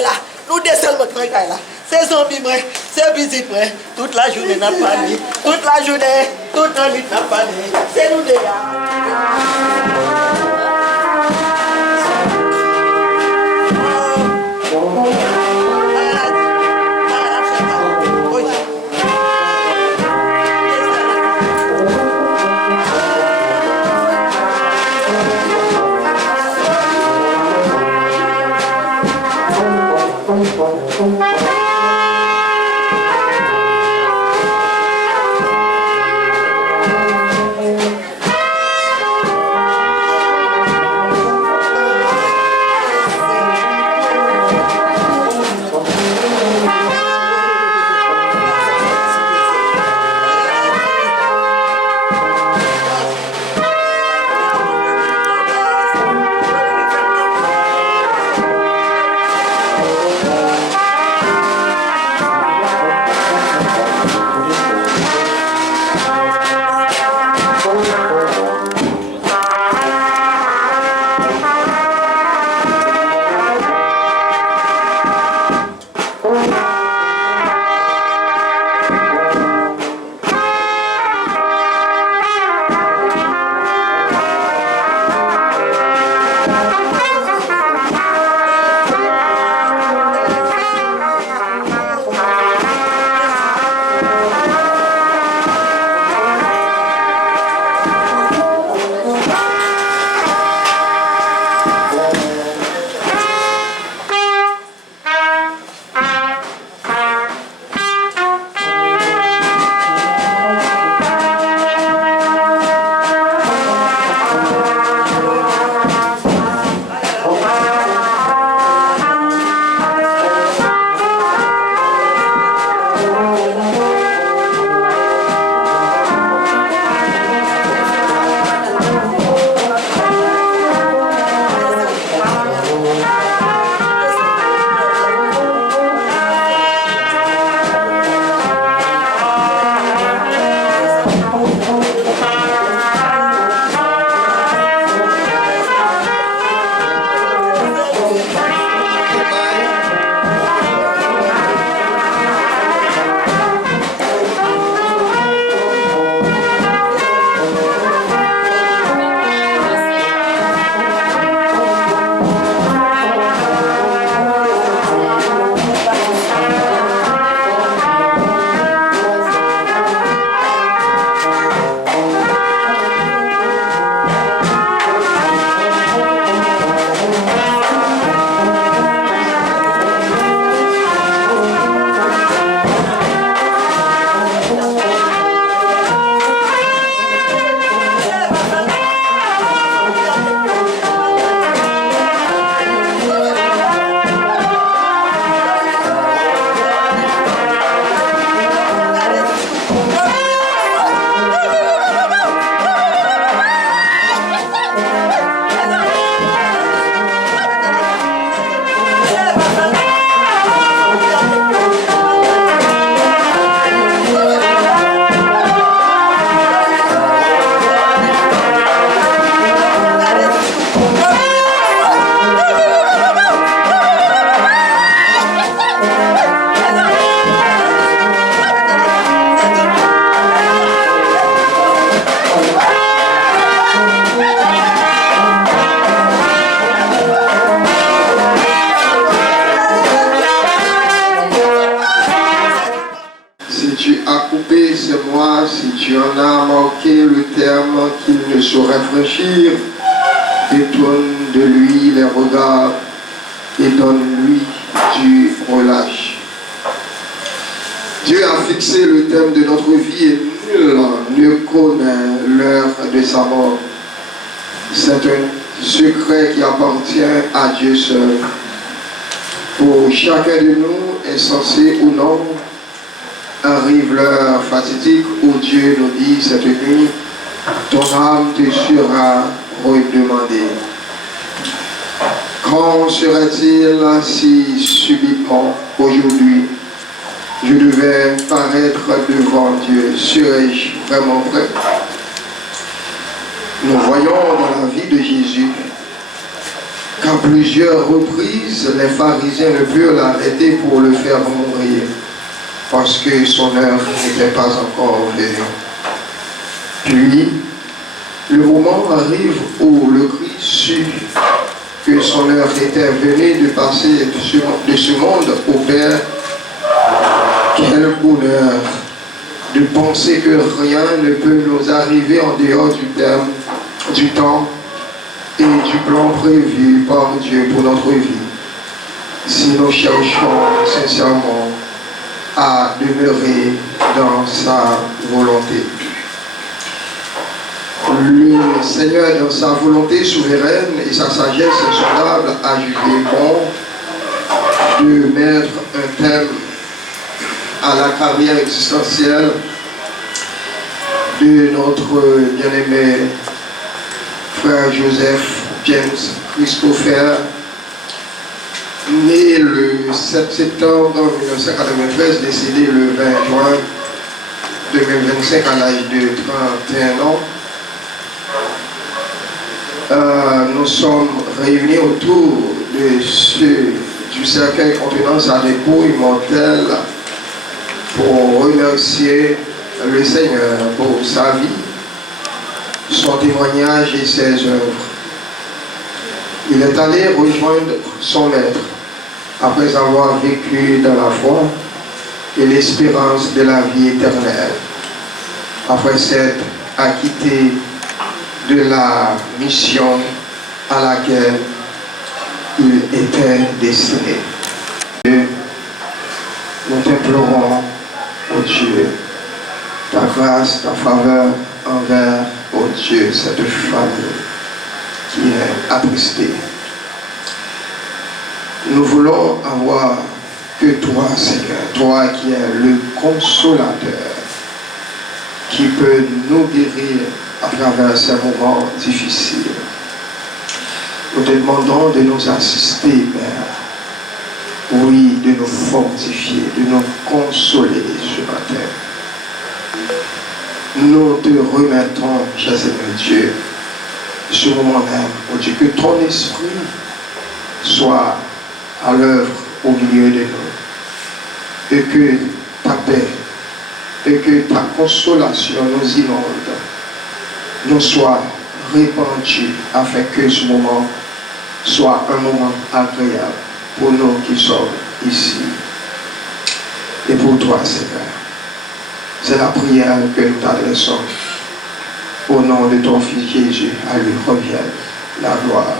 là. Nous descendons dans là. C'est zombie, c'est visite, toute la journée n'a pas dit. Toute la journée, toute la nuit n'a pas dit. C'est nous déjà. Qu'il ne saurait franchir, détourne de lui les regards et donne-lui du relâche. Dieu a fixé le thème de notre vie et nul ne connaît l'heure de sa mort. C'est un secret qui appartient à Dieu seul. Pour chacun de nous, insensé ou non, arrive l'heure fatidique où Dieu nous dit cette nuit, ton âme te sera redemandée. Quand serait-il si subitement aujourd'hui je devais paraître devant Dieu? Serais-je vraiment prêt? Nous voyons dans la vie de Jésus qu'à plusieurs reprises, les pharisiens ne purent l'arrêter pour le faire mourir, parce que son heure n'était pas encore venue. Puis, le moment arrive où le Christ sut que son heure était venue de passer de ce monde au Père. Quel bonheur de penser que rien ne peut nous arriver en dehors du temps et du plan prévu par Dieu pour notre vie, si nous cherchons sincèrement à demeurer dans sa volonté. Le Seigneur, dans sa volonté souveraine et sa sagesse insondable, a jugé bon de mettre un thème à la carrière existentielle de notre bien-aimé frère Joseph James Christopher, né le 7 septembre 1993, décédé le 20 juin 2025 à l'âge de 31 ans. Nous sommes réunis autour du cercueil contenant sa dépouille mortelle pour remercier le Seigneur pour sa vie, son témoignage et ses œuvres. Il est allé rejoindre son maître après avoir vécu dans la foi et l'espérance de la vie éternelle, après s'être acquitté de la mission à laquelle il était destiné. Nous t'implorons, ô Dieu, ta grâce, ta faveur envers, ô Dieu, cette famille qui est attristée. Nous voulons avoir que toi, Seigneur, toi qui es le consolateur, qui peut nous guérir à travers ces moments difficiles. Nous te demandons de nous assister, Père. Oui, de nous fortifier, de nous consoler ce matin. Nous te remettons, cher Seigneur Dieu, ce moment même, oh Dieu, que ton esprit soit à l'œuvre au milieu de nous. Et que ta paix, et que ta consolation nous inonde, nous soit répandue, afin que ce moment soit un moment agréable pour nous qui sommes ici. Et pour toi, Seigneur. C'est la prière que nous t'adressons. Au nom de ton Fils Jésus, à lui revienne la gloire,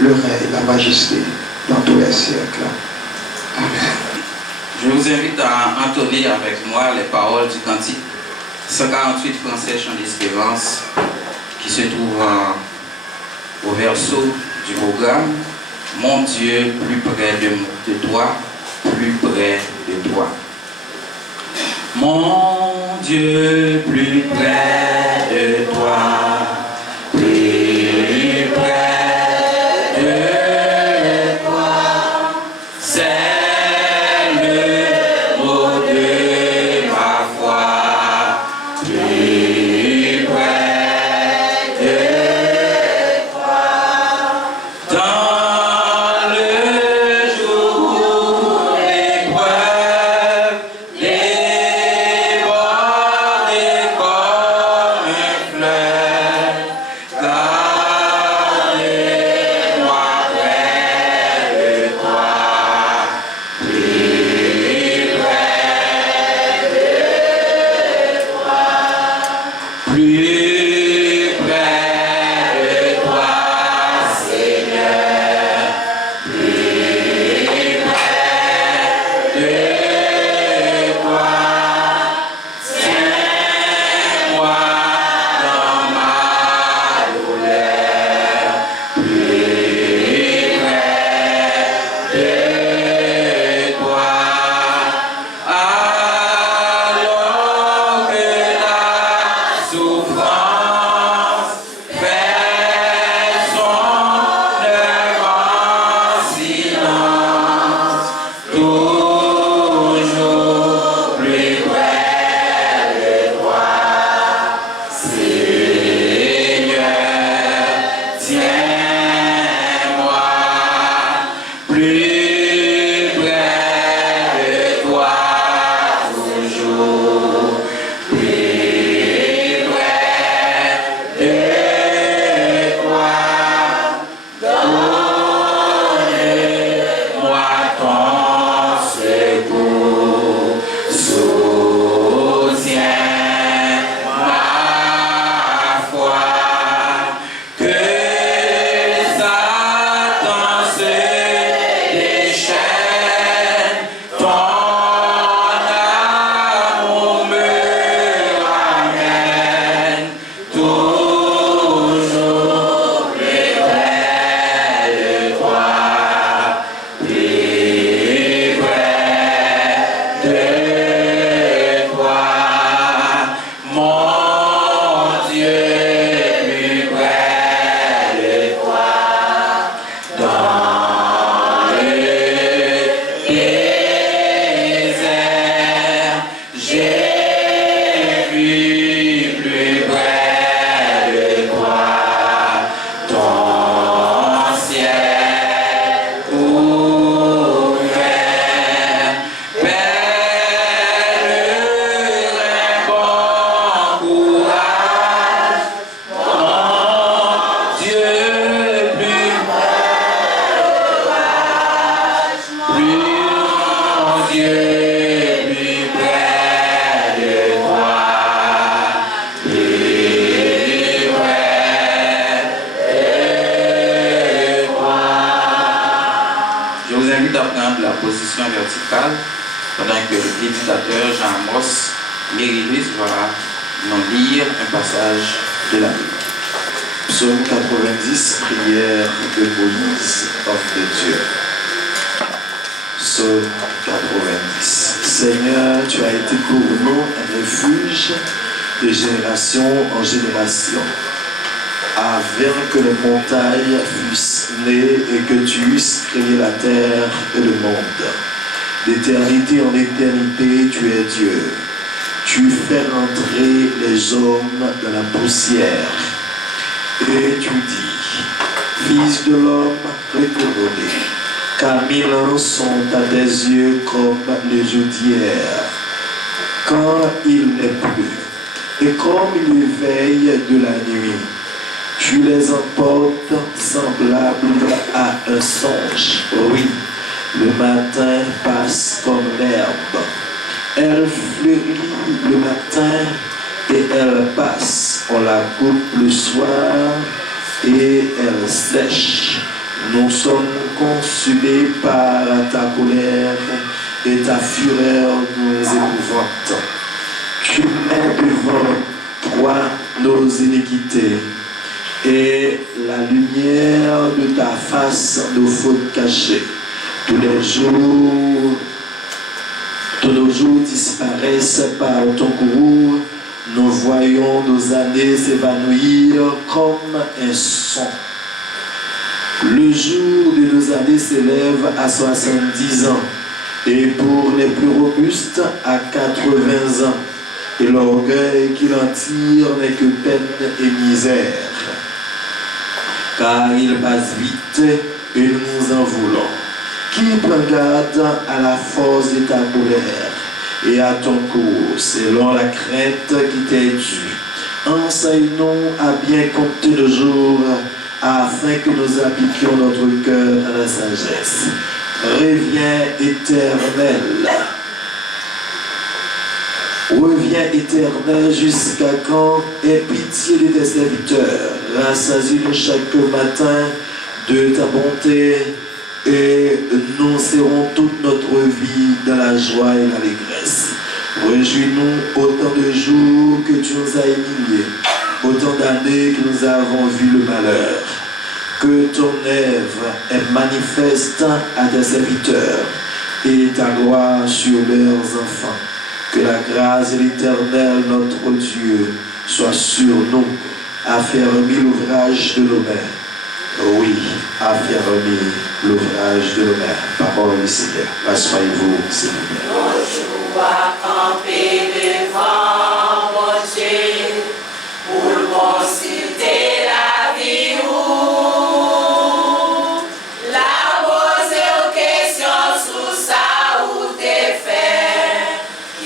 le règne, la majesté dans tous les siècles. Amen. Je vous invite à entonner avec moi les paroles du cantique 148 français Chant d'Espérance qui se trouve au verso du programme. Mon Dieu, plus près de toi, plus près de toi. Mon Dieu, plus près de toi, plus près de toi, c'est le mot de ma foi, plus près de toi, dans le jour d'épreuve, Dieu plus près de toi, plus près de toi. Je vous invite à prendre la position verticale pendant que l'éducateur Jean-Amos Méry-Louis va nous lire un passage de la Bible. Psaume 90, prière de Moïse, homme de Dieu. Psaume 90. Seigneur, tu as été pour nous un refuge de génération en génération, avant que les montagnes fussent nées et que tu eusses créé la terre et le monde. D'éternité en éternité, tu es Dieu. Tu fais rentrer les hommes dans la poussière. Et tu dis, Fils de l'homme, retourne, car 1000 ans sont à tes yeux comme le jour d'hier, quand il n'est plus, et comme une veille de la nuit. Tu les emportes semblables à un songe. Oui, le matin passe comme l'herbe. Elle fleurit le matin et elle passe. On la coupe le soir et elle sèche. Nous sommes consumés par ta colère et ta fureur nous épouvante. Tu mets devant toi nos iniquités et la lumière de ta face nos fautes cachées. Tous les jours, tous nos jours disparaissent par ton courroux. Nous voyons nos années s'évanouir comme un son. Le jour de nos années s'élève à 70 ans, et pour les plus robustes à 80 ans. Et l'orgueil qu'il en tire n'est que peine et misère. Car il passe vite et nous en voulons. Qui prend garde à la force de ta colère et à ton cours, selon la crainte qui t'est due. Enseigne-nous à bien compter le jour, afin que nous appliquions notre cœur à la sagesse. Reviens éternel. Reviens éternel, jusqu'à quand? Aie pitié de tes serviteurs. Rassasie-nous chaque matin de ta bonté, et nous serons toute notre vie dans la joie et l'allégresse. Réjouis-nous autant de jours que tu nous as humiliés, autant d'années que nous avons vu le malheur. Que ton œuvre est manifeste à tes serviteurs et ta gloire sur leurs enfants. Que la grâce de l'Éternel, notre Dieu, soit sur nous, affermis l'ouvrage de nos mains. Oui, affermis l'ouvrage de nos mains. Parole du Seigneur. Assoyez-vous, s'il vous plaît. Nous camper devant mon Dieu pour consulter la vie ou la poser aux questions sous ça ou t'es fait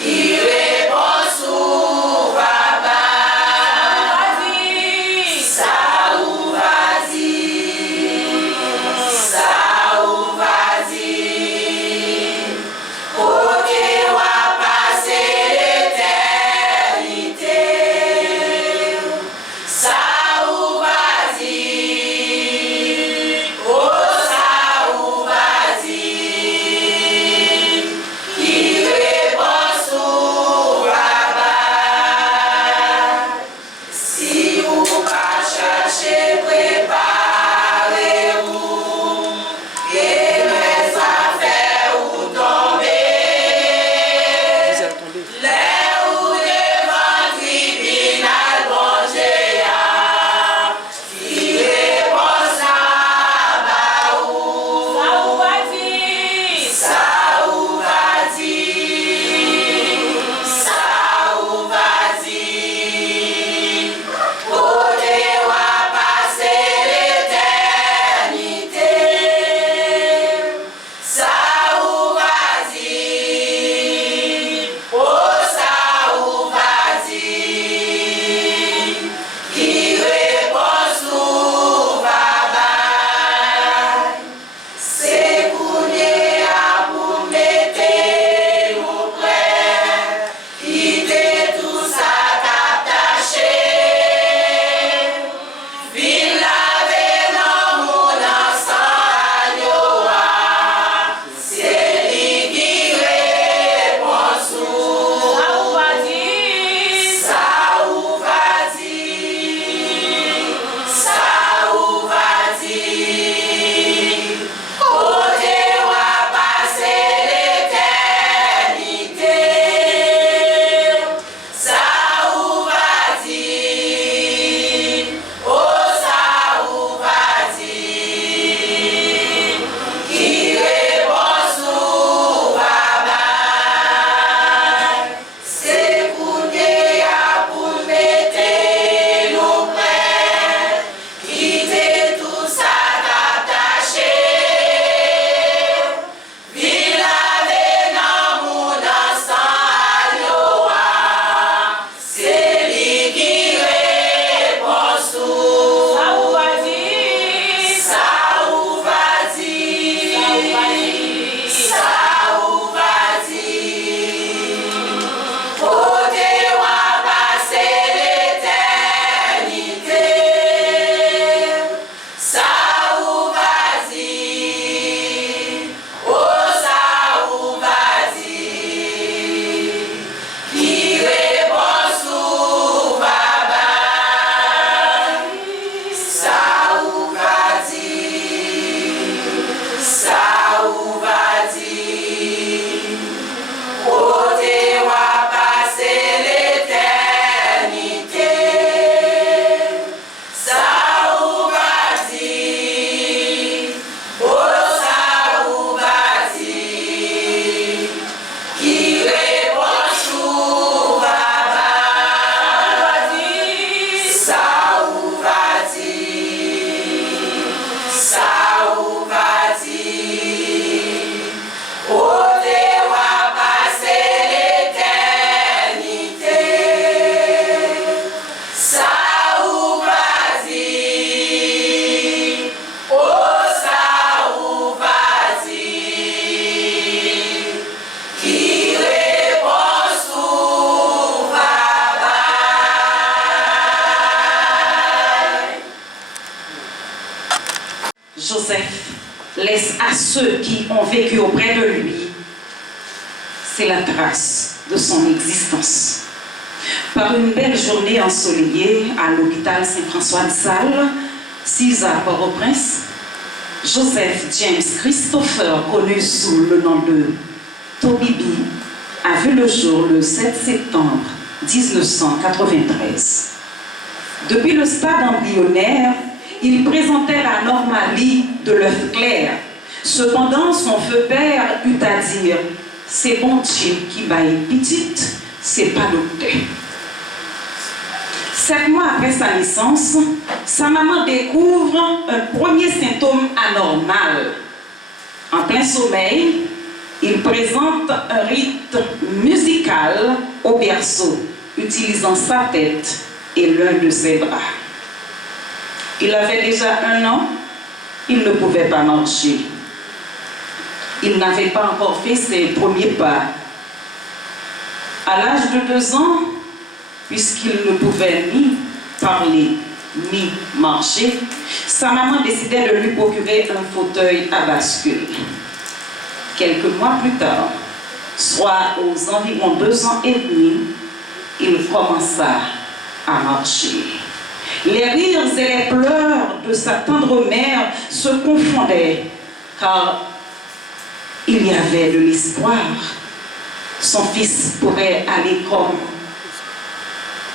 qui répond sous baba ça ou vas-y ça ou vas-y. à ceux qui ont vécu auprès de lui, c'est la trace de son existence. Par une belle journée ensoleillée à l'hôpital Saint-François de Sales, 6 à Port-au-Prince, Joseph James Christopher, connu sous le nom de Tobibi, a vu le jour le 7 septembre 1993. Depuis le stade embryonnaire, il présentait la normalie de l'œuf clair. Cependant, son feu père eut à dire « C'est bon Dieu qui baille petite, c'est pas docteur ». 7 mois après sa naissance, sa maman découvre un premier symptôme anormal. En plein sommeil, il présente un rythme musical au berceau, utilisant sa tête et l'un de ses bras. Il avait déjà 1 an, il ne pouvait pas marcher. Il n'avait pas encore fait ses premiers pas. À l'âge de 2 ans, puisqu'il ne pouvait ni parler ni marcher, sa maman décidait de lui procurer un fauteuil à bascule. Quelques mois plus tard, soit aux environs 2 ans et demi, il commença à marcher. Les rires et les pleurs de sa tendre mère se confondaient, car il y avait de l'espoir. Son fils pourrait aller comme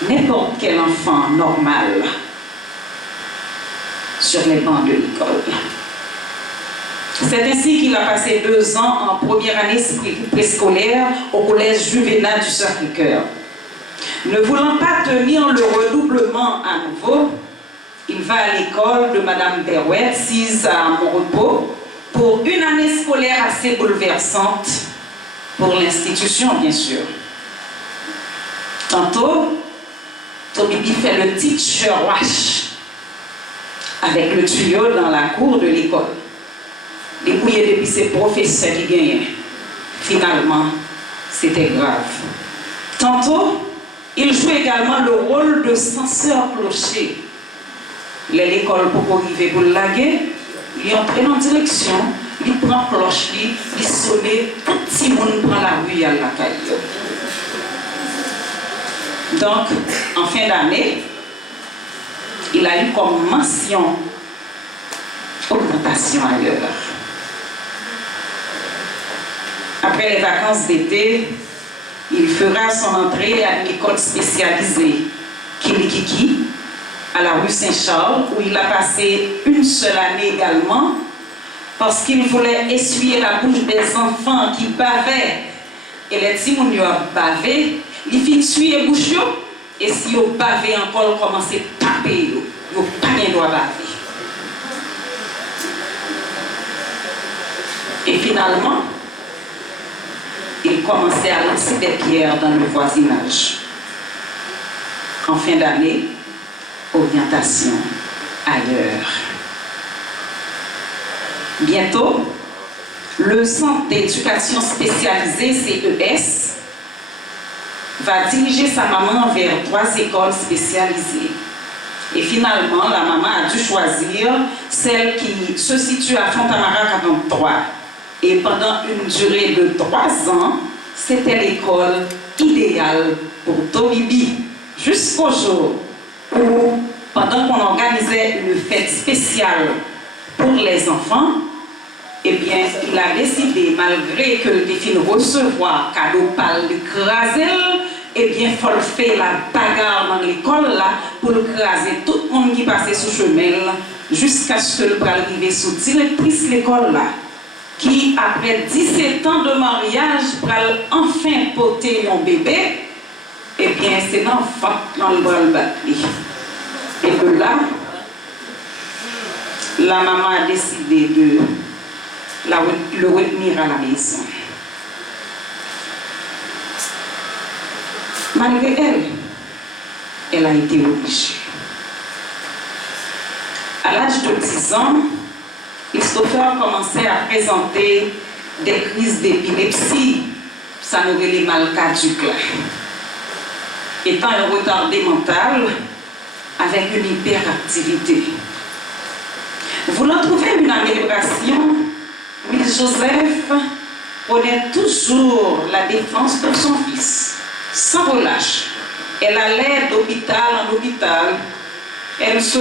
n'importe quel enfant normal sur les bancs de l'école. C'est ainsi qu'il a passé 2 ans en première année préscolaire au collège juvénal du Sacré-Cœur. Ne voulant pas tenir le redoublement à nouveau, il va à l'école de Madame Berouet, 6 à Montrepos, pour une année scolaire assez bouleversante pour l'institution, bien sûr. Tantôt, Tobibi fait le teacher wash avec le tuyau dans la cour de l'école. Dépouillé depuis ses professeurs qui gagnaient. Finalement, c'était grave. Tantôt, il joue également le rôle de censeur clocher. L'école pour arriver pour le laguer, il entraîne en direction, il prend cloche, il sonne, tout le monde prend la rue à la caille. Donc, en fin d'année, il a eu comme mention augmentation ailleurs. Après les vacances d'été, il fera son entrée à une école spécialisée, Kilikiki, à la rue Saint-Charles, où il a passé une seule année également, parce qu'il voulait essuyer la bouche des enfants qui bavaient. Et les petits moun yo bavé, il finit essuyer la bouche, et si yo bavé encore, commencé à taper, yo pas bien droit baver. Et finalement, il commençait à lancer des pierres dans le voisinage. En fin d'année, orientation ailleurs. Bientôt, le Centre d'éducation spécialisée, CES, va diriger sa maman vers 3 écoles spécialisées. Et finalement, la maman a dû choisir celle qui se situe à Fontamara 43. Et pendant une durée de 3 ans, c'était l'école idéale pour Tobibi. Jusqu'au jour où, pendant qu'on organisait une fête spéciale pour les enfants, eh bien, il a décidé, malgré que le défi de recevoir cadeau par l'écraser, eh bien, il faut faire la bagarre dans l'école là pour écraser tout le monde qui passait sous chemin là, jusqu'à ce que le bras arrive sous directrice de l'école là, qui, après 17 ans de mariage, pral enfin porter un bébé, eh bien, c'est l'enfant dans le bras le battu. Et de là, la maman a décidé de le retenir à la maison. Malgré elle, elle a été obligée. À l'âge de 10 ans, Christopher commençait à présenter des crises d'épilepsie, ça n'aurait les mal caduques là. Étant un retardé mental, avec une hyperactivité. Voulant trouver une amélioration, Miss Joseph prenait toujours la défense de son fils, sans relâche. Elle allait d'hôpital en hôpital. Elle se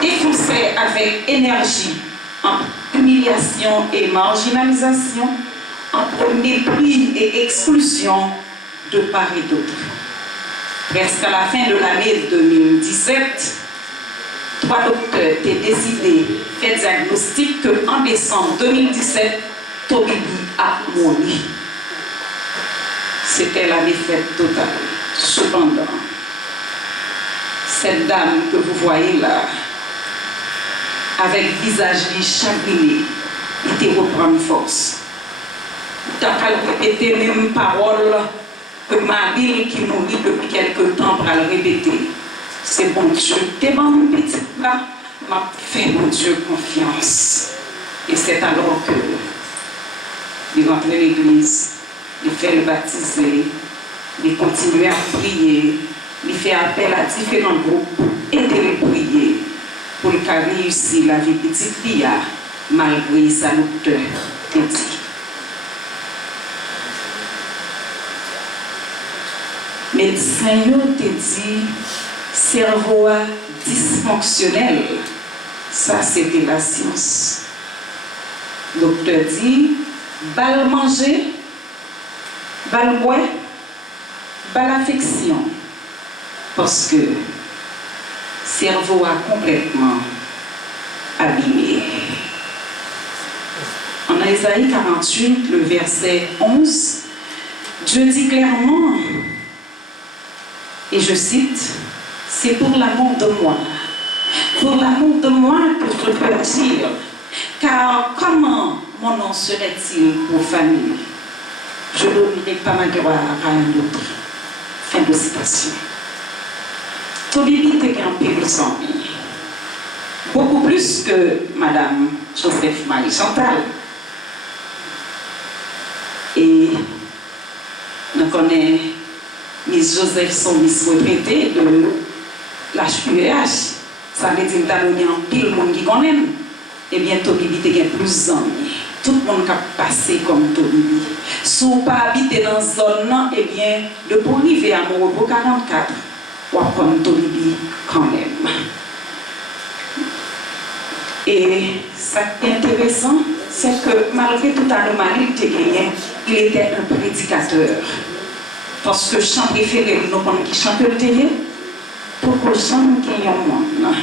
défonçait avec énergie entre humiliation et marginalisation, entre mépris et exclusion de part et d'autre. Presque à la fin de l'année 2017, 3 docteurs étaient décidés, fait diagnostic qu'en décembre 2017, Tobibi a mouru. C'était la défaite totale. Cependant, cette dame que vous voyez là, avec visage chagriné, était reprendre force. Quand elle répétait les mêmes paroles que Mabille qui mourit depuis quelque temps pour le répéter. C'est bon Dieu, t'es mon petit là, m'a fait mon Dieu confiance. Et c'est alors que il rentre à l'église, il fait le baptiser, il continue à prier, il fait appel à différents groupes pour aider à prier, pour qu'elle réussisse la vie petite fille, malgré sa docteur dit. Médecin te dit cerveau dysfonctionnel. Ça, c'était la science. Docteur dit bal manger, bal boire, bal affection. Parce que cerveau a complètement abîmé. En Isaïe 48, le verset 11, Dieu dit clairement, et je cite, c'est pour l'amour de moi. Pour l'amour de moi que je peux dire. Car comment mon nom serait-il pour famille? Je ne donnerai pas ma gloire à un autre. Fin de citation. Tobibi était un pile sans vie. Beaucoup plus que Madame Joseph Marie Chantal. Et on connaît Miss Joseph son Miss retraitée de l'HUEH. Ça veut dire qu'il y a un pile monde qui connaît. Eh bien, Tobibi était plus d'amis. Tout le monde a passé comme Tobibi. Si vous n'avez pas habité dans cette zone, eh bien, de pour arriver à Morobo 44, on va prendre Tobibi quand même. Et ce qui est intéressant, c'est que malgré toute anomalie il était un prédicateur. Parce que le chant préféré, nous avons qui chante le télé, pour que les gens qui ont un monde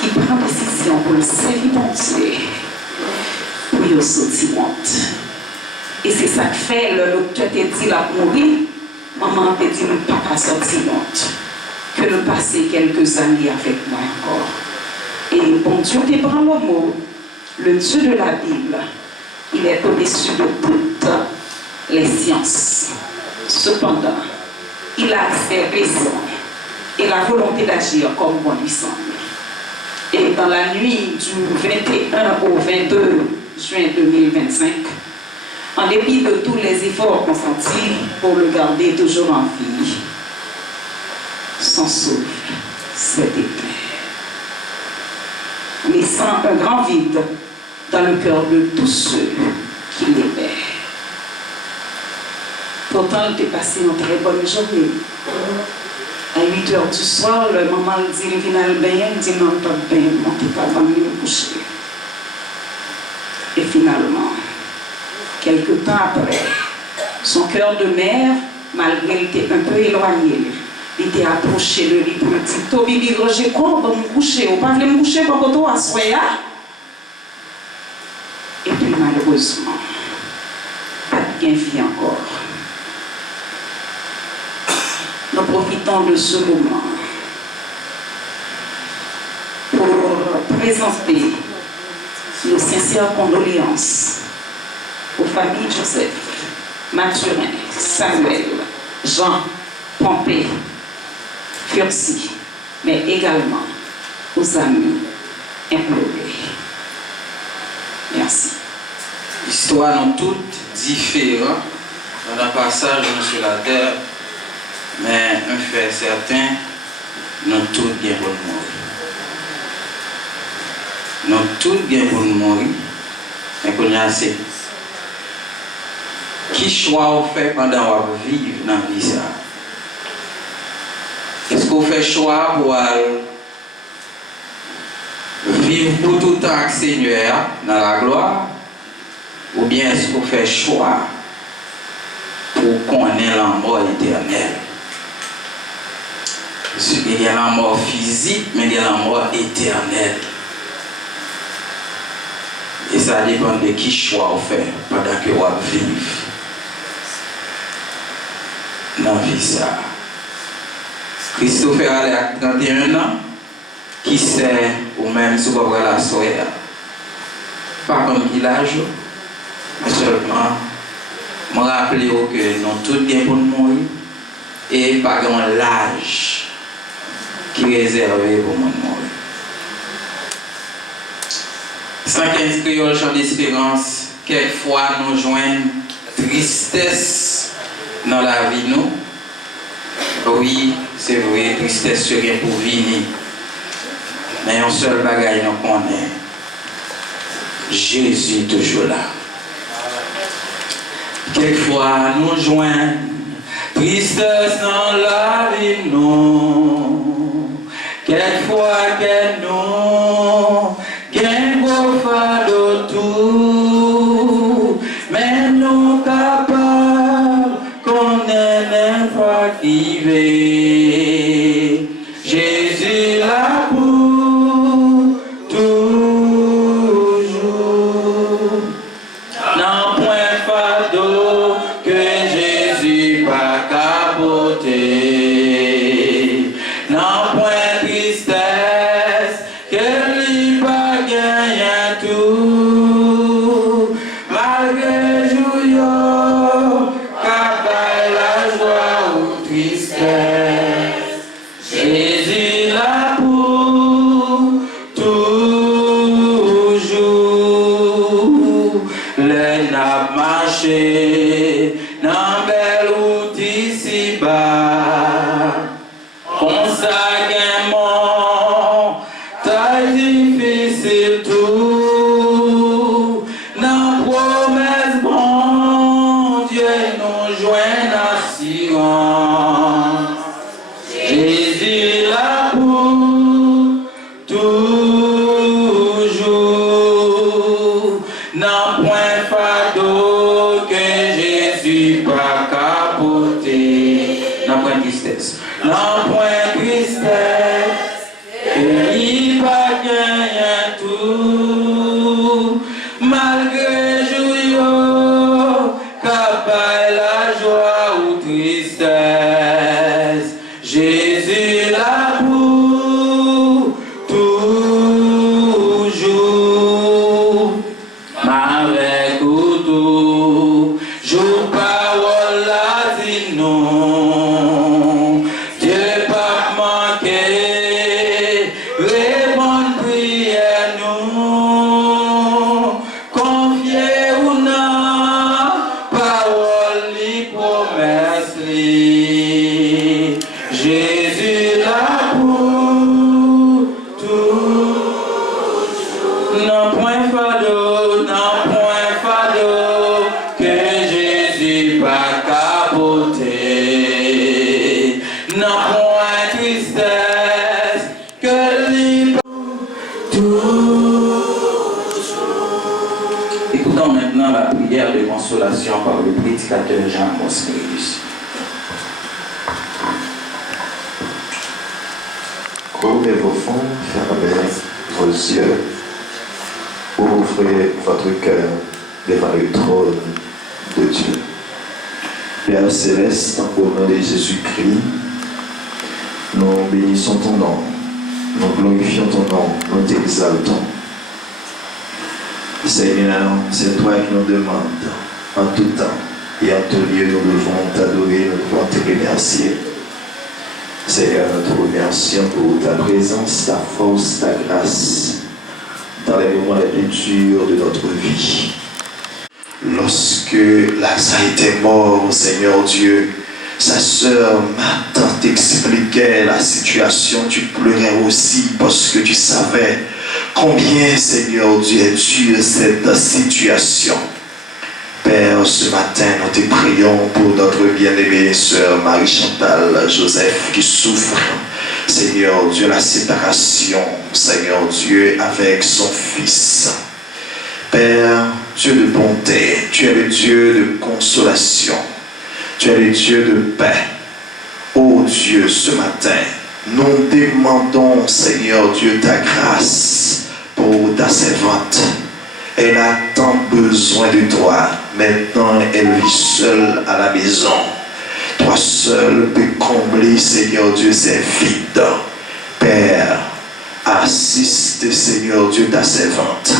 qui prend décision pour le servir bon Dieu, pour le sortir monde. Et c'est ça que fait le docteur te dit la mourir, maman te dit ne pas sortir monde, que de passer quelques années avec moi encore. Et bon Dieu te prend le mot, le Dieu de la Bible, il est au-dessus de toutes les sciences. Cependant, il a fait raison et la volonté d'agir comme bon lui semble. Et dans la nuit du 21 au 22 juin 2025, en dépit de tous les efforts consentis pour le garder toujours en vie, son souffle s'est éteint, laissant un grand vide dans le cœur de tous ceux qui l'aimaient. Pourtant, il était passé une très bonne journée. À 8h du soir, le maman dit, il vient le bain, il dit non, pas de bain, montez pas avant de me coucher. Et finalement, quelque temps après, son cœur de mère, malgré qu'il était un peu éloigné, il était approché de lui pour lui dire, Tobibi, j'ai quoi pour me coucher? Ou pas me coucher pour que tu sois là? Et puis malheureusement, pas de bien vie encore. Nous profitons de ce moment pour présenter nos sincères condoléances aux familles Joseph, Mathurin, Samuel, Jean, Pompée, Furcy, mais également aux amis implorés. Merci. L'histoire est toutes différente dans un passage sur la terre, mais un fait certain, nous tous bien pour mourir. Nous tous bien pour mourir, Mais qu'on y a assez. Qui choix vous fait pendant que vous vivez dans la vie ça? Est-ce que vous faites choix pour vivre pour tout le temps avec le Seigneur dans la gloire? Ou bien est-ce que vous faites choix pour connaître la mort éternelle? Parce qu'il y a la mort physique, mais il y a la mort éternelle. Et ça dépend de qui choix vous faites pendant que vous vivez dans la vie ça. Christophe allait à 31 ans, qui sait, ou même si vous avez la soeur, pas comme village, mais seulement, je me rappelle que nous tous bien pour nous mourir, et pas comme l'âge qui est réservé pour nous mourir. 115 créoles chant d'espérance, quelquefois nous joignent tristesse dans la vie nous. Oui, c'est vrai, tristesse serait pour venir. Mais un seul bagage nous connaît. Jésus est toujours là. Quelquefois nous joignent tristesse dans la vie nous. Quelquefois que nous gagnons gros fardeau tout. Mais nous capables qu'on est n'importe qui veut. Jésus là pour toujours. Non point fardeau que Jésus pas capoter. Non point tristesse que lui pas gagner tout. Malgré joyeux, capable la joie ou tristesse. Jésus là pour toujours. Le n'a marché dans belle route ici-bas. Consacrément, très difficile tout. Dans promesse, bon Dieu nous joint assurance. Jésus là pour toujours. Non point fardeau que Jésus pas capoter. Non point tristesse. Non point tristesse. Il va gagner tout. Malgré joyeux, capable la joie ou tristesse. Jésus là pour toujours. Avec tout, jour parole la dit non. Dieu pas manquer, répondre prière nous. Confier ou non, parole li promesse li. Jésus là pour tout. Non point fardeau que Jésus pas capoter. Non point tristesse que lui toujours. Écoutons maintenant la prière de consolation par le prédicateur Jean Mosquerius. Ouvrez vos fonds, fermez vos yeux. Ouvrez votre cœur devant le trône de Dieu. Père céleste, au nom de Jésus-Christ, nous bénissons ton nom, nous glorifions ton nom, nous t'exaltons. Seigneur, c'est toi qui nous demandes en tout temps et en tout lieu, nous devons t'adorer, nous devons te remercier. Seigneur, nous te remercions pour ta présence, ta force, ta grâce dans les moments les plus durs de notre vie. Lorsque Lazare était mort, Seigneur Dieu, sa sœur Marthe t'expliquait la situation, tu pleurais aussi parce que tu savais Combien, Seigneur Dieu, est dur cette situation. Père, ce matin, nous te prions pour notre bien-aimée sœur Marie-Chantal Joseph qui souffre, Seigneur Dieu, la séparation, Seigneur Dieu, avec son fils. Père, Dieu de bonté, tu es le Dieu de consolation, tu es le Dieu de paix. Oh Dieu, ce matin, nous demandons, Seigneur Dieu, ta grâce pour ta servante. Elle a tant besoin de toi. Maintenant, elle vit seule à la maison. Toi seul peux combler, Seigneur Dieu, ses vides. Père, assiste, Seigneur Dieu, ta servante.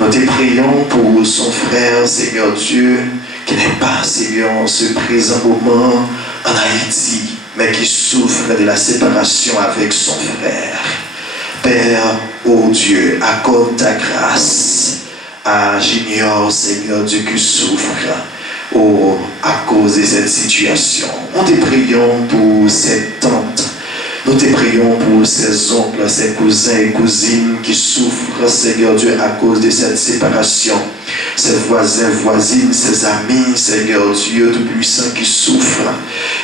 Nous te prions pour son frère, Seigneur Dieu, qui n'est pas, Seigneur, en ce présent moment en Haïti, mais qui souffre de la séparation avec son frère. Père, oh Dieu, accorde ta grâce à Junior, Seigneur Dieu, qui souffre à cause de cette situation. Nous te prions pour cette tante. Nous te prions pour ses oncles, ses cousins et cousines qui souffrent, Seigneur Dieu, à cause de cette séparation. Ses voisins, voisines, ses amis, Seigneur Dieu Tout-Puissant qui souffrent.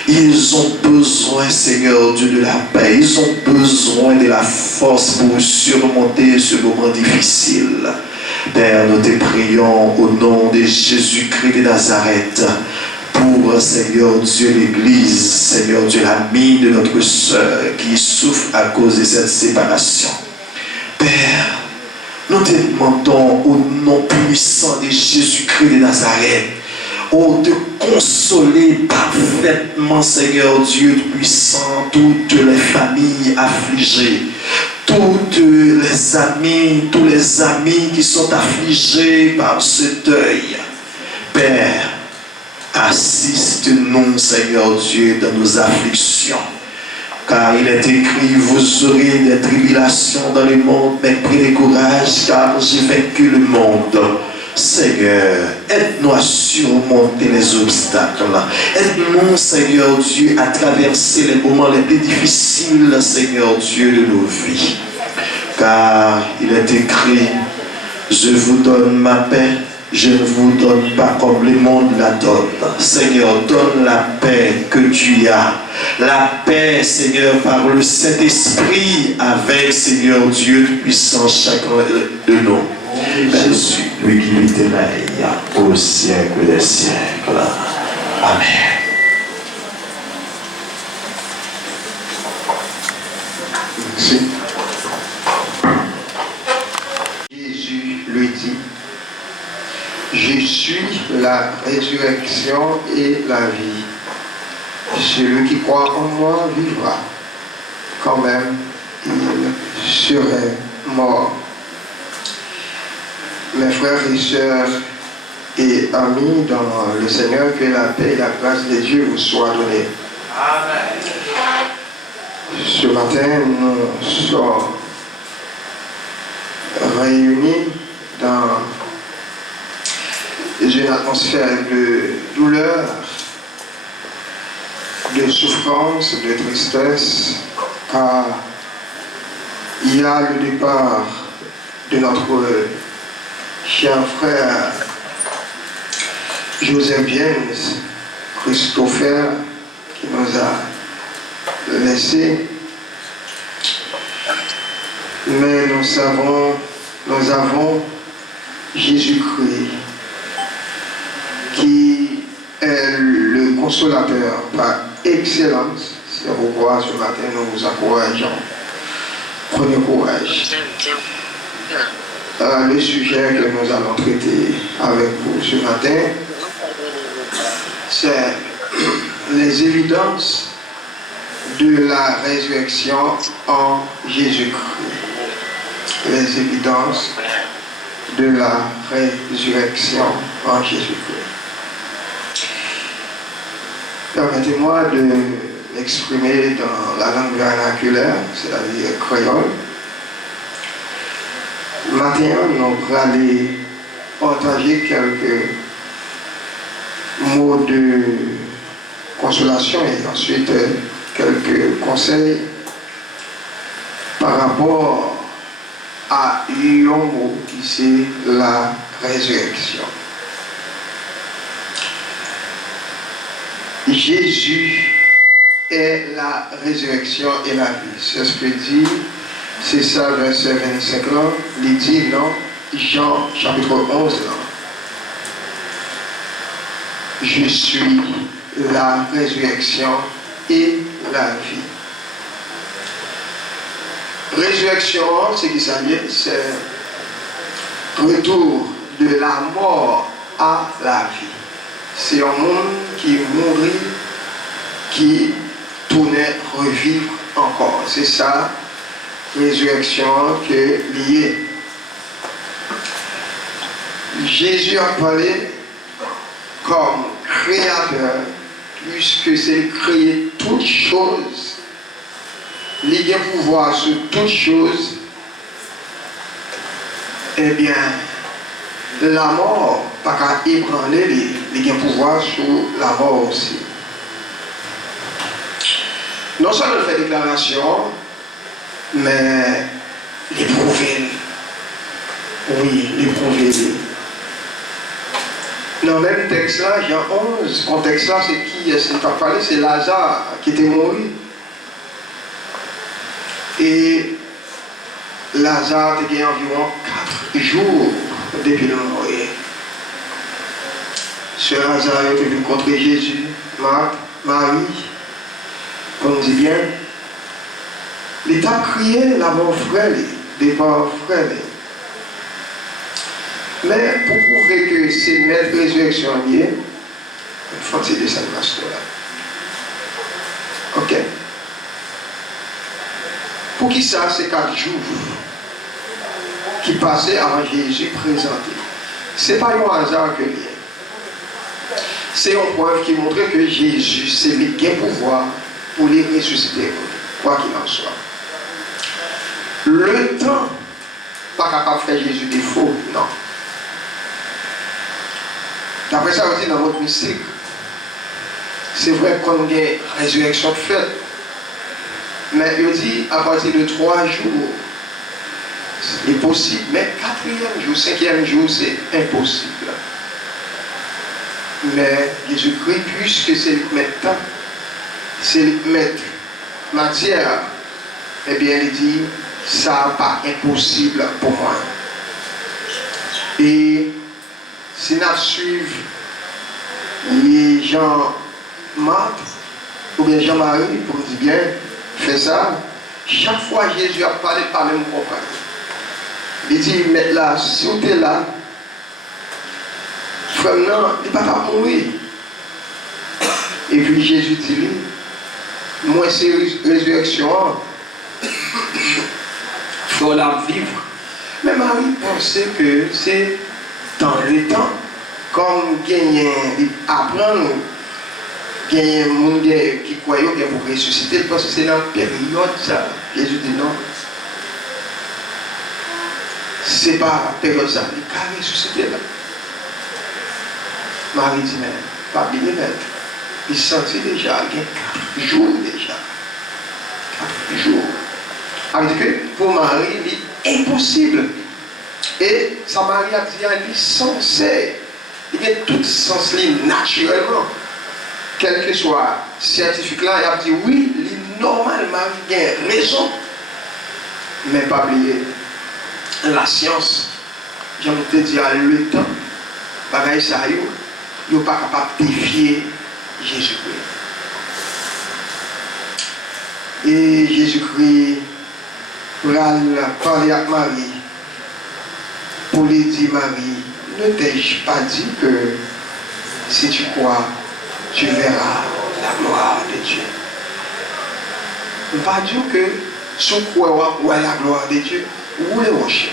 Ils ont besoin, Seigneur Dieu, de la paix. Ils ont besoin de la force pour surmonter ce moment difficile. Père, nous te prions au nom de Jésus-Christ de Nazareth pour, Seigneur Dieu, l'Église, Seigneur Dieu, l'ami de notre sœur qui souffre à cause de cette séparation. Père, nous te demandons au nom puissant de Jésus-Christ de Nazareth, de consoler parfaitement, Seigneur Dieu puissant, toutes les familles affligées, tous les amis qui sont affligés par ce deuil. Père, assiste-nous, Seigneur Dieu, dans nos afflictions. Car il est écrit, vous aurez des tribulations dans le monde, mais prenez courage, car j'ai vaincu le monde. Seigneur, aide-nous à surmonter les obstacles. Aide-nous, Seigneur Dieu, à traverser les moments les plus difficiles, Seigneur Dieu, de nos vies. Car il est écrit, je vous donne ma paix, je ne vous donne pas comme le monde la donne. Seigneur, donne la paix que tu as. La paix, Seigneur, par le Saint-Esprit, avec, Seigneur Dieu puissant, chacun de nous. Jésus, lui qui vit et règne au siècle des siècles. Amen. Merci. Jésus lui dit, je suis la résurrection et la vie. Celui qui croit en moi vivra, quand même il serait mort. Mes frères et sœurs et amis dans le Seigneur, que la paix et la grâce de Dieu vous soient données. Amen. Ce matin, nous sommes réunis dans une atmosphère de douleur, de souffrance, de tristesse, car il y a le départ de notre cher frère Joseph James Christopher qui nous a laissés. Mais nous avons Jésus-Christ qui est le consolateur par excellence. C'est pourquoi ce matin nous vous encourageons. Prenez courage. Le sujet que nous allons traiter avec vous ce matin, c'est les évidences de la résurrection en Jésus-Christ. Les évidences de la résurrection en Jésus-Christ. Permettez-moi de m'exprimer dans la langue vernaculaire, c'est-à-dire créole. Maintenant, nous allons partager quelques mots de consolation et ensuite quelques conseils par rapport a eu un mot qui c'est la résurrection. Jésus est la résurrection et la vie. C'est ce que dit, c'est ça, verset 25 là. Il dit non, Jean chapitre 11 là. Je suis la résurrection et la vie. Résurrection, c'est qui ça vient? C'est retour de la mort à la vie. C'est un monde qui mourit, qui tournait revivre encore. C'est ça, résurrection qui est liée. Jésus a parlé comme créateur, puisque c'est créer toutes choses. Il a pouvoir sur toutes choses. Eh bien, la mort, pas qu'à ébranler, il a pouvoir sur la mort aussi. Non seulement il fait déclaration, mais l'éprouver. Oui, l'éprouver. Dans le même texte là, Jean 11, le contexte là, c'est qui est-ce qui a parlé? C'est Lazare qui était mort. Et Lazare était environ 4 jours depuis le mort. Ce Lazare est venu contre Jésus, Marc, Marie, comme dit bien. L'État criait la mort frère, des pauvres frères. Mais pour prouver que c'est mettre résurrection liée, il faut que c'est descendre là. Ok. Pour qui ça, c'est 4 jours qui passaient avant Jésus présenté. Ce n'est pas un hasard que lié. C'est une preuve qui montrait que Jésus, c'est le gain pouvoir pour les ressusciter, quoi qu'il en soit. Le temps, pas capable de faire Jésus défaut, non. D'après ça, on dit dans votre mystique, c'est vrai qu'on a une résurrection faite. Mais il dit à partir de 3 jours, c'est possible. Mais 4e jour, 5e jour, c'est impossible. Mais Jésus-Christ, puisque c'est le maître temps, c'est le maître matière, eh bien, il dit, ça n'est pas impossible pour moi. Et si nous suivons les Jean-Marc ou bien Jean-Marie, pour dire bien, fait ça, chaque fois Jésus a parlé par même compagnie. Il dit, mais là, si on est là, frère, non, il ne va pas mourir. Et puis Jésus dit, moi c'est résurrection, il faut la vivre. Mais Marie pensait que c'est dans le temps, comme gagner, apprendre, gagner un monde qui croyait qu'il pour ressusciter, parce que c'est dans la période ça. Jésus dit non. C'est pas la période ça, il a ressuscité là. Marie dit, mais pas bien mettre. Il sentit déjà, il y a 4 jours déjà. 4 jours. Alors que pour Marie, il est impossible. Et sa Marie a dit, elle est censée. Il y a tout sens naturellement. Quel que soit scientifique là, il a dit oui, il est normal, Marie a raison. Mais pas oublier, la science, j'aime te dire, le temps, pareil ça, il n'est pas capable de défier Jésus-Christ. Et Jésus-Christ va parler avec Marie pour lui dire, Marie, ne t'ai-je pas dit que si tu crois, tu verras la gloire de Dieu. On ne va pas dire que si tu crois la gloire de Dieu, où est rocher?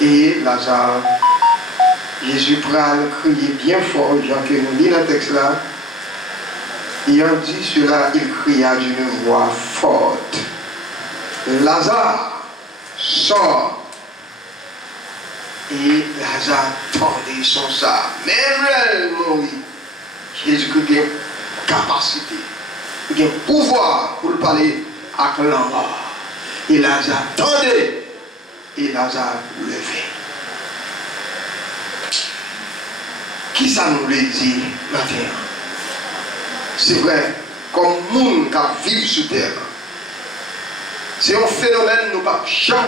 Et Lazare, Jésus prend crier bien fort, Jean que nous lisons dans le texte là, ayant dit cela, il cria d'une voix forte, Lazare, sors. Et Lazare tendait son sabre. Même elle mourit. Jésus-Christ a une capacité, il a un pouvoir pour parler avec la mort. Et Lazare tendait. Et Lazare levé. Qui ça nous le dit maintenant? C'est vrai, comme monde qui vit sur terre, c'est un phénomène nous pas jamais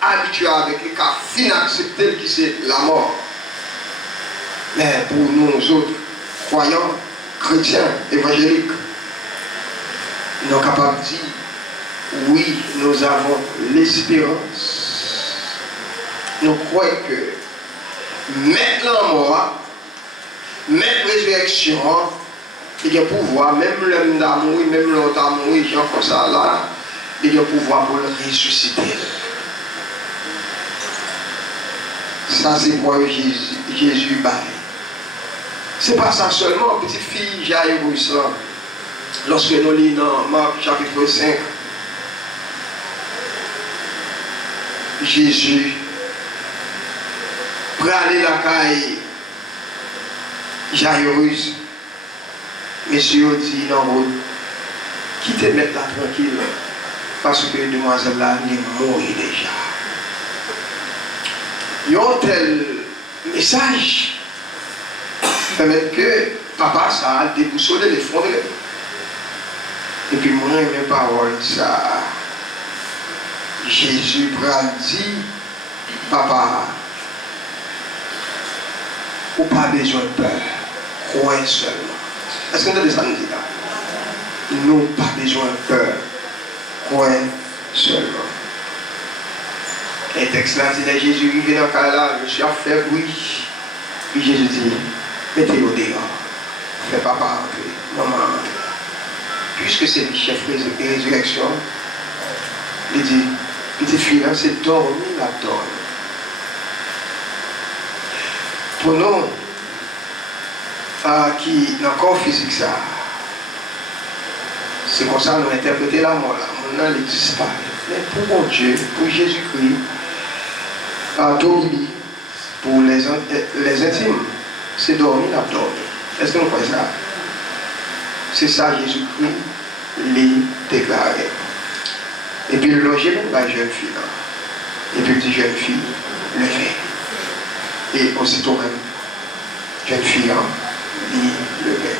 habitué avec lui, qui fin accepter qui c'est la mort. Mais pour nous autres, croyants, chrétiens, évangéliques, nous sommes capables de dire, oui, nous avons l'espérance. Nous croyons que mettre la mort, mettre la résurrection, il y a pouvoir, même l'homme d'amour, même l'autre d'amour, les gens comme ça là, il y a pouvoir pour le ressusciter. Ça c'est pour Jésus bail. C'est pas ça seulement, petite fille Jairus, lorsque nous lisons dans Marc chapitre 5, Jésus pour aller la caille Jairus, monsieur dit non, quittez mettre là tranquille, parce que demoiselle là est morte déjà. Il y a un tel message permet que papa ça a déboussolé les fonds. Et puis moi mes paroles ça Jésus dit papa ou pas besoin de peur, croyez seulement. Est-ce que vous avez ça nous dit là? Ils n'ont pas besoin de peur, croyez seulement. Et le texte là dit Jésus arrivé dans le cas là, je suis à faire bruit. Puis Jésus dit mettez-le dehors, fais papa entrer, maman entrer. Puisque c'est le chef de résurrection, il dit petite fille là, c'est dormir la dormir. Pour nous, qui dans le corps physique, ça, c'est comme ça nous interpréter la mort là. Maintenant, elle n'existe pas. Mais pour mon Dieu, pour Jésus-Christ, pour les intimes, c'est dormir la dormir. Est-ce que vous croyez ça? C'est ça Jésus-Christ les déclaré. Et puis le loger même la jeune fille là. Et puis petite jeune fille levée. Et aussitôt même, jeune fille lui levée.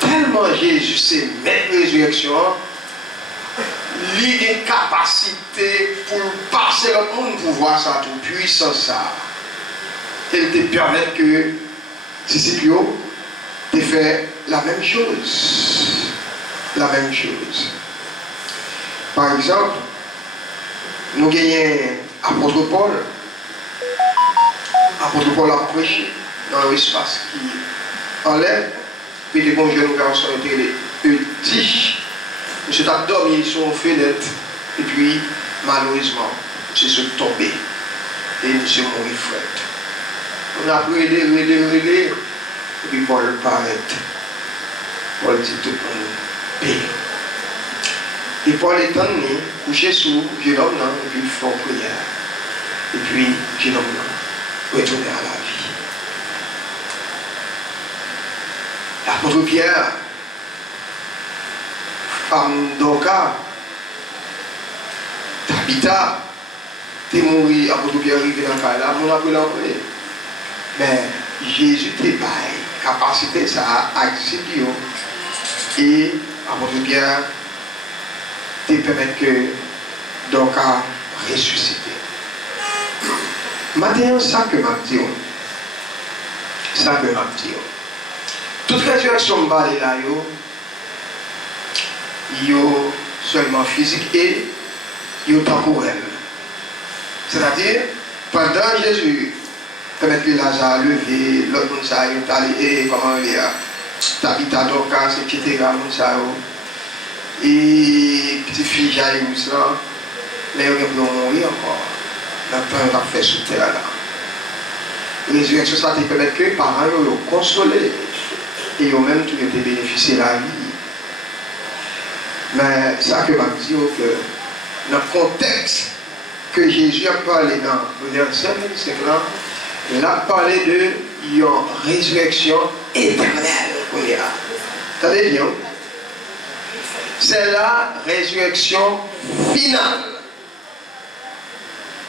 Tellement Jésus c'est maître de résurrection, il a une capacité pour passer le monde pour voir ça tout puissant ça. Il te permet que disciples te fait la même chose. La même chose. Par exemple, nous gagnons apôtre Paul. Apôtre Paul a prêché dans l'espace qui enlève. Puis les bons jeunes garçons étaient les petits. Monsieur a dormi sur une fenêtre. Et puis, malheureusement, monsieur s'est tombé. Et monsieur mourit fret. On a relé. Et puis Paul paraît. Paul dit tout pour nous. Paix. Et Paul est donné, couché sous jeune homme, et puis il fait prière. Et puis, jeune homme, retourner à la vie. L'apôtre Pierre, femme d'Oka, Tabitha, t'es mort, l'apôtre Pierre arrivé dans le cas là, on a pris l'entrée. Mais Jésus t'a baillé, capacité ça a accédé. Et l'apôtre Pierre te permet que Doka ressuscite. Maintenant, ça que m'a dit. Ça que m'a dit. Toute résurrection est là, yo seulement physique et yo temporel. C'est-à-dire, pendant Jésus permet que Lazare levé, l'autre monde ça est allé, comment il y a Tabitha Dorcas, etc. Et petite fille Jairus là, mais il va mourir encore. La peur va faire sous terre là. La résurrection, ça te permet que les parents soient consolés et eux-mêmes qui ont bénéficié de la vie. Mais ça que m'a dit que dans le contexte que Jésus a parlé dans le verset 25 là, il a parlé de une résurrection éternelle. Attendez bien. C'est la résurrection finale.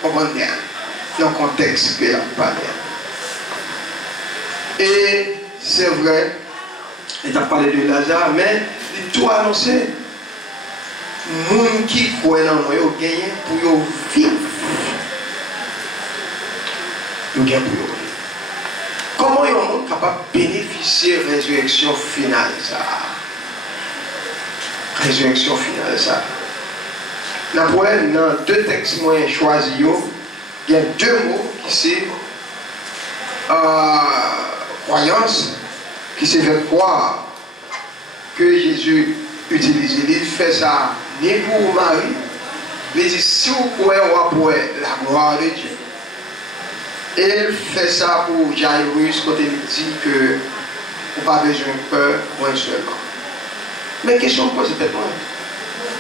On comprend bien dans le contexte que l'on parle. Et c'est vrai, il a parlé de Lazare, mais il a tout annoncé. Les gens qui croient dans moi, ils ont gagné pour vivre. Ils ont gagné pour vivre. Comment ils sont capables de bénéficier de la résurrection finale ça? Résurrection finale ça. Dans deux textes moi choisis, il y a deux mots qui sont croyance, qui se fait croire que Jésus utilise. Il fait ça ni pour Marie, mais il dit si vous pouvez voir la gloire de Dieu. Et il fait ça pour Jairus quand il dit que vous n'avez pas besoin de peur pour un seul homme. Mais question posée peut-être moi.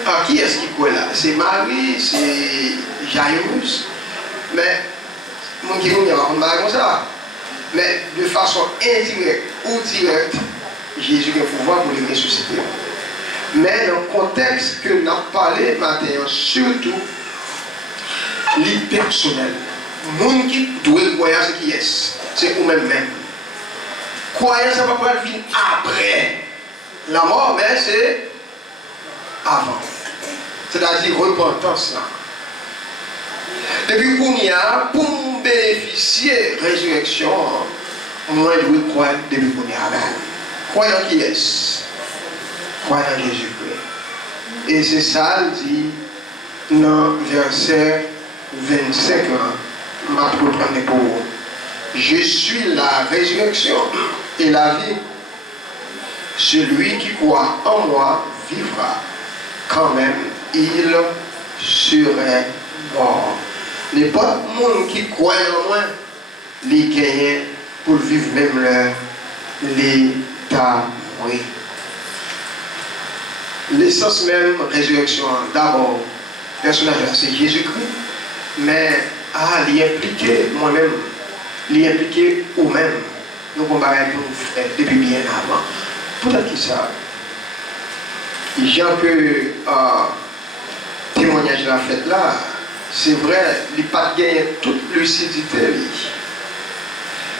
Alors qui est-ce qui croit là? C'est Marie, c'est Jairus. Mais mon qui vous ne pas comme ça. Mais de façon indirecte ou directe, Jésus a le pouvoir pour les ressusciter. Mais dans le contexte que nous avons parlé maintenant, surtout, les personnels. Les gens qui doivent croire ce qui est, c'est eux-mêmes. Croyance, ça ne va pas venir après la mort, mais c'est avant. C'est-à-dire repentance là. Depuis qu'on y a, pour bénéficier de la résurrection, moi je dois croire depuis qu'on y a. Croyant qui est? Croyant en Jésus-Christ. Et c'est ça, il dit dans verset 25, ma propre pour vous. Je suis la résurrection et la vie. Celui qui croit en moi vivra, quand même il serait mort. N'importe monde qui croit en moi, il gagne pour vivre même l'état oui. L'essence même résurrection, d'abord, personnage c'est Jésus-Christ, mais il impliqué moi-même, il impliqué vous-même. Nous comparons pour nous faire depuis bien avant. Peut-être que ça. Jean que témoignage de la fête là, c'est vrai, il n'a pas gagné toute lucidité.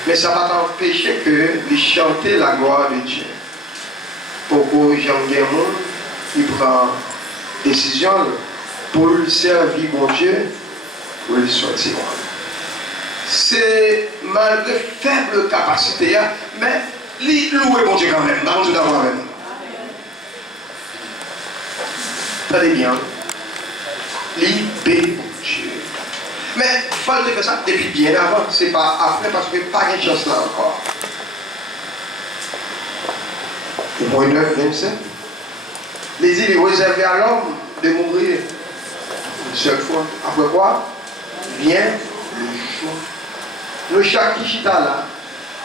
Mais ça va t'empêcher que de chanter la gloire de Dieu. Pourquoi Jean Guémon, il prend décision pour servir mon Dieu, pour le sortir. C'est malgré faible capacité, mais il loue mon Dieu quand même, dans tout d'abord même. Attendez bien, il bénit mon Dieu. Mais il faut faire ça depuis bien avant, c'est pas après parce que pas de chance là encore. Au point 9, 27. Les îles réservées à l'homme de mourir une seule fois. Après quoi vient le jour. Le chaque chita là,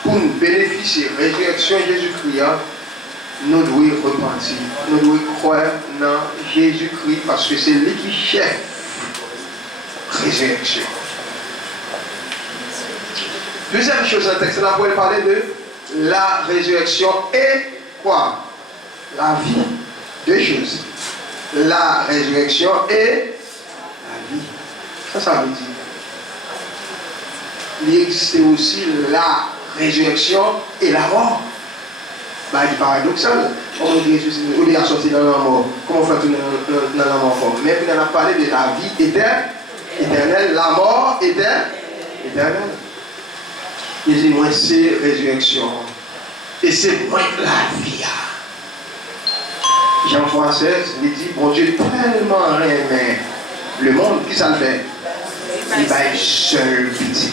pour nous bénéficier de la résurrection de Jésus-Christ, nous devons repentir. Nous devons croire dans Jésus-Christ parce que c'est lui qui chef résurrection. Deuxième chose dans le texte, on va parler de la résurrection et quoi? La vie. Deux choses. La résurrection et la vie. Ça veut dire. Il existe aussi la résurrection et la mort. C'est paradoxal. On dit Jésus est sorti dans la mort. Comment faire tourner dans la mort? Mais on a parlé de la vie éternelle, la mort éternelle. Il dit moi c'est résurrection. Et c'est moi la vie. Jean 16, il dit, bon Dieu tellement aimé le monde, qui ça le fait? Il va être seul petit.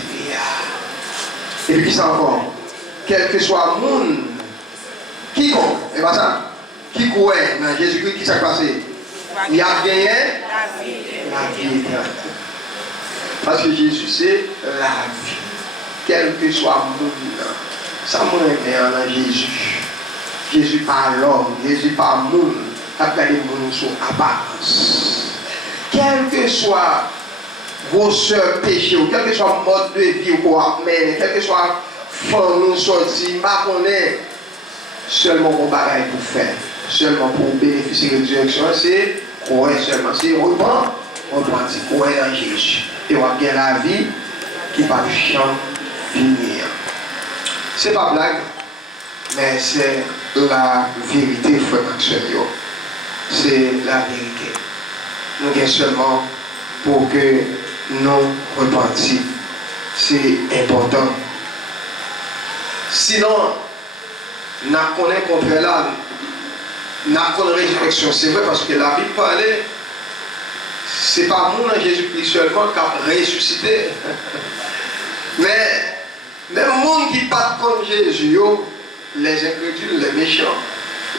Et puis qui ça encore? Quel que soit le monde, quiconque, et pas ça, qui croit dans Jésus-Christ, qui s'est passé? Il a gagné la vie éternelle. Parce que Jésus c'est la vie. Quel que soit le monde, ça m'a aimé en Jésus. Jésus par l'homme, Jésus par le monde, après les gens sont apparence. Quel que soit vos soeurs péchés, quel que soit le mode de vie qu'on amène, quel que soit famille sortie, on est seulement mon bagage pour faire. seulement pour bénéficier de la résurrection, c'est croire seulement. C'est reprendre, croire dans Jésus. Et on va bien la vie qui va jamais finir. C'est pas blague, mais c'est la vérité, frère Maxwell. C'est la vérité. Nous sommes seulement pour que nous repentions. C'est important. Sinon, nous connaissons le contraire là, nous connaissons la résurrection. C'est vrai parce que la Bible parlait, c'est pas mon Jésus-Christ seulement qui a ressuscité. Mais même les gens qui partent contre Jésus, les incrédules, les méchants,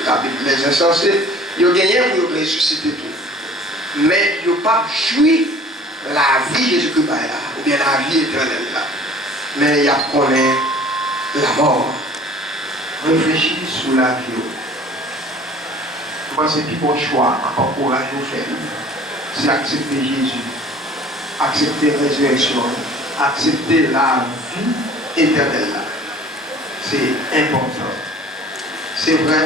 la Bible, les insensés, ils ont gagné pour ressusciter tout. Mais ils n'ont pas joui la vie de Jésus-Christ, ou bien la vie éternelle là. Mais ils connaissent la mort. Réfléchis sur la vie. Moi, c'est plus bon choix, encore courage vous faire. C'est accepter Jésus, accepter la résurrection, accepter la vie éternelle. C'est important. C'est vrai,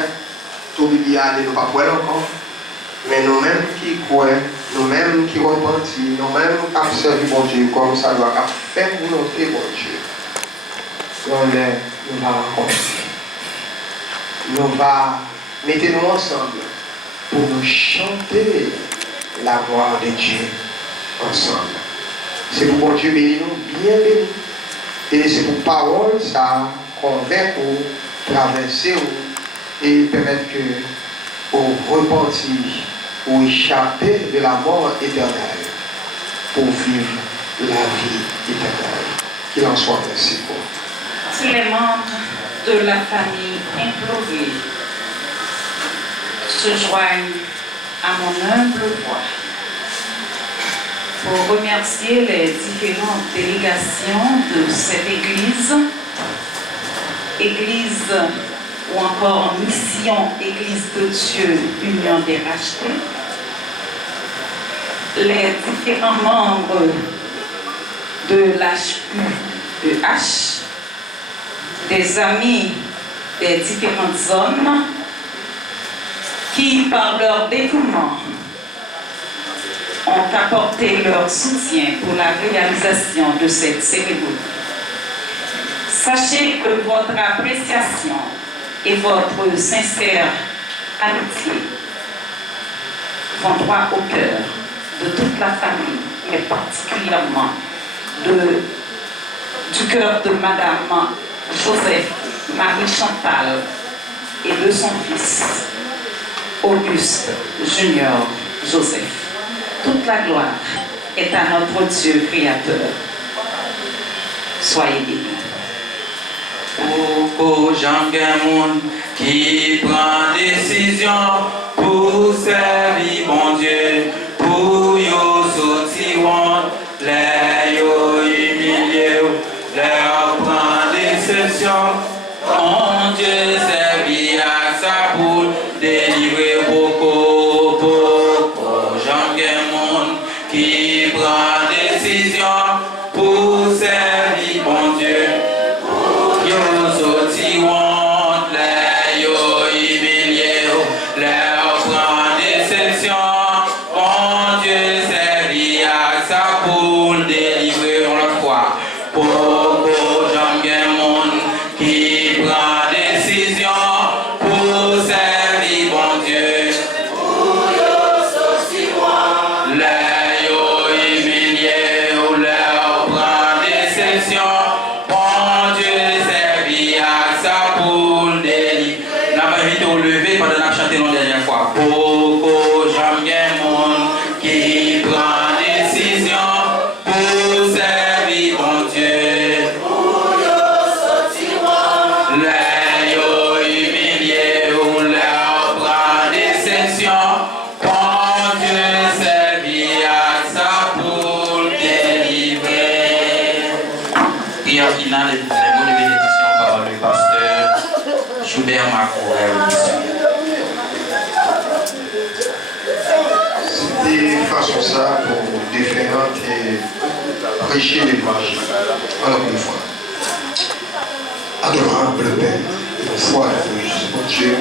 tout le monde a nous pas voir encore, mais nous-mêmes qui croyons, nous-mêmes qui repentissons, nous-mêmes qui observons bon Dieu comme ça doit faire volonté bon Dieu. Nous va rencontrer. Nous va mettre nous ensemble pour nous chanter la gloire de Dieu ensemble. C'est pour bon Dieu bénir nous, bien bénir. Et c'est pour parole ça convaincre ou traverser et permettre que vous repentir ou échapper de la mort éternelle pour vivre la vie éternelle. Qu'il en soit ainsi pour tous les membres de la famille implorée se joignent à mon humble voix pour remercier les différentes délégations de cette église ou encore mission Église de Dieu, Union des Rachetés, les différents membres de l'HUEH, des amis des différentes zones qui, par leur dévouement, ont apporté leur soutien pour la réalisation de cette cérémonie. Sachez que votre appréciation et votre sincère amitié vont droit au cœur de toute la famille, mais particulièrement du cœur de Madame Joseph, Marie Chantal et de son fils, Auguste Junior Joseph. Toute la gloire est à notre Dieu créateur. Soyez bénis. Pour Jean Gamoun qui prend décision pour servir mon Dieu, pour yo sortir, les yo humilier, leur prendre décision. Mon Dieu servir à sa boule, délivrer beaucoup pour Jean Gamoun qui prend décision pour servir mon Dieu. C'était façon ça pour différentes et prêcher l'évangile. Alors une fois. Adorable Père, une fois de plus, mon Dieu,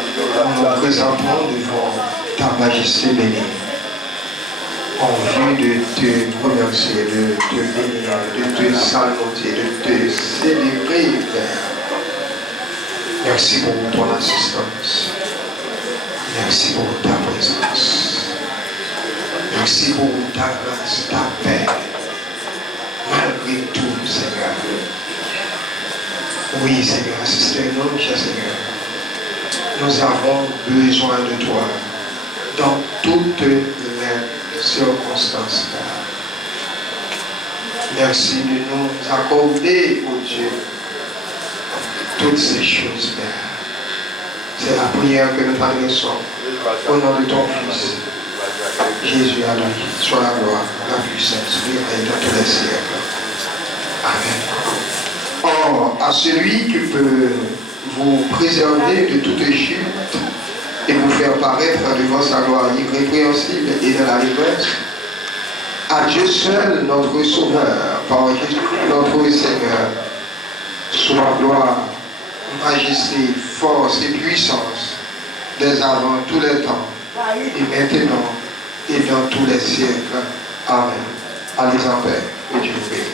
nous nous présentons devant ta majesté bénie, en vue de te remercier, de te bénir, de te saluer, de te célébrer, Père. Merci pour ton assistance. Merci pour ta présence. Merci pour ta grâce, ta paix. Malgré tout, Seigneur. Oui, Seigneur, assistez-nous, cher Seigneur. Nous avons besoin de toi dans toutes les circonstances. Merci de nous accorder, oh Dieu, toutes ces choses, Père. C'est la prière que nous t'adressons au nom de ton Fils. Jésus à lui, soit la gloire, la puissance, le règne de tous les siècles. Amen. Or, à celui qui peut vous préserver de toute chute et vous faire paraître devant sa gloire irrépréhensible et de la livresse, à Dieu seul, notre Sauveur, par Jésus, notre Seigneur, soit gloire, majesté, force et puissance, dès avant tous les temps, et maintenant, et dans tous les siècles. Amen. Allez en paix, et Dieu vous bénisse.